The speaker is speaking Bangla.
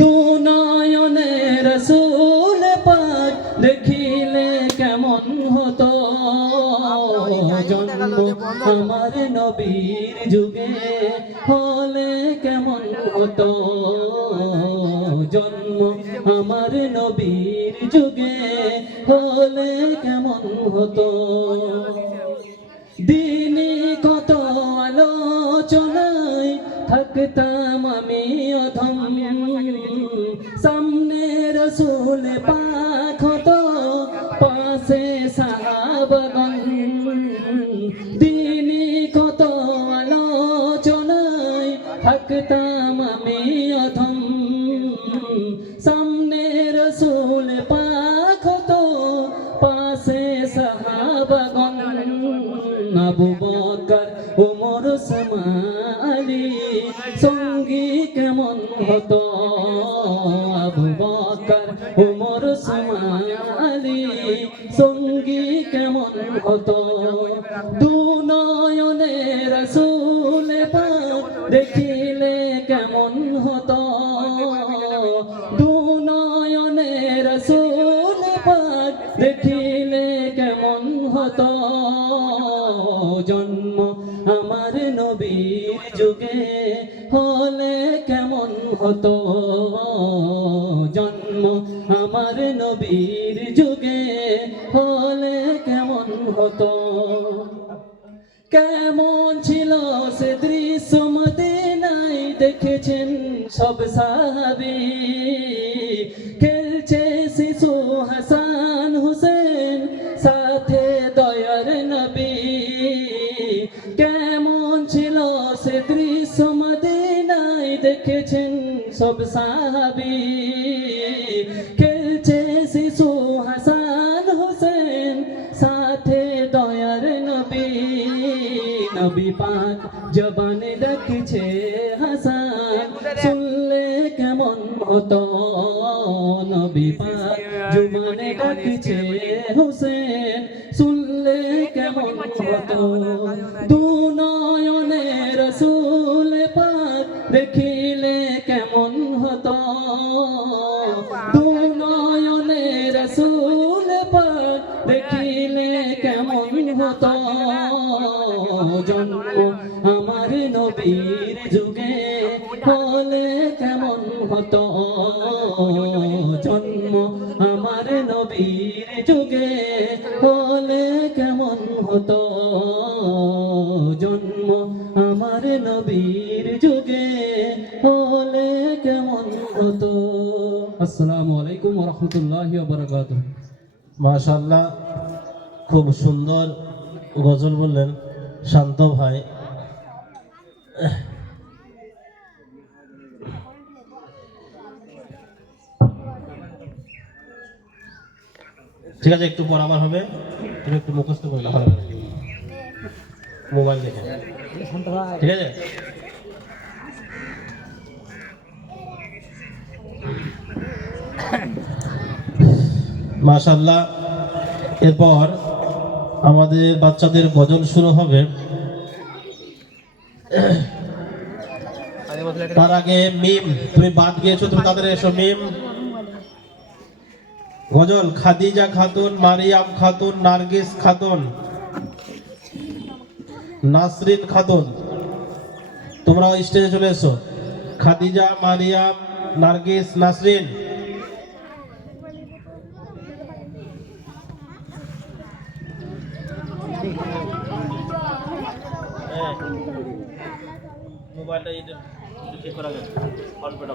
দুনয়নে রসুল পাক দেখিলে কেমন হতো জন্ম আমার নবীর যুগে হলে কেমন হতো জন্ম আমার নবীর যুগে হলে কেমন হতো দিনে কত আলোচনায় থাকতাম আমি অধম সামনে রসুল পাক হতো পাশে সাহাবাগণ দিনে কত আলোচনায় থাকতাম আমি অধম সামনে রসুল পাক হতো পাশে সাহাবাগণ আবু বকর ওমর ওসমান আলী সঙ্গী কেমন হতো আবু বকর ওমর ওসমান আলী সঙ্গী কেমন হতো দুনয়নে রাসূল পাক দেখিলে কেমন হতো দুনয়নে রাসূল পাক দেখিলে কেমন হতো জন্ম আমার নবীর যুগে হলে কেমন হতো জন্ম আমার নবীর যুগে হলে কেমন হতো কেমন ছিল সে দৃশ্য মদিনায় দেখেছেন সব সাহাবী খেলছে শিশু হাসান হুসেন সাথে দয়ার নবী কেমন ছিল সে দৃশ্য মদিনায় দেখেছেন সব সাহাবী খেলছে শিশু হাসান হুসেন সাথে দয়ার নবী নবী পাক জবানে ডাকছে হাসান শুনলে কেমন হতো নবী পাক জবানে ডাকছে হুসেন শুনলে কেমন হতো দুনয়নে রাসূল পাক দেখিলে কেমন হতো দুনয়নে রাসূল পাক দেখিলে কেমন হতো জন্ম আমার নবীর যুগে হলে কেমন হতো জন্ম আমার নবীর যুগে হলে কেমন হতো জন্ম আমার নবীর যুগে হলে কেমন হতো আসসালামু আলাইকুম ওয়া রাহমাতুল্লাহি ওয়া বারাকাতুহু মাশাআল্লাহ খুব সুন্দর গজল বললেন শান্ত ভাই ঠিক আছে একটু পর আবার হবে তুমি একটু মুখস্থ করে নাও মোবাইল দেখে ঠিক আছে মাশাআল্লাহ এরপর আমাদের বাচ্চাদের গজল শুরু হবে তার আগে মিম তুমি বাদ গিয়েছো তুমি তাদের এসো মিম গজল খাদিজা খাতুন মারিয়াম খাতুন নার্গিস খাতুন নাসরিন খাতুন তোমরা স্টেজে চলে এসো খাদিজা মারিয়াম নার্গিস নাসরিন মোবাইলটা ঠিক করা গেছে অল্পটা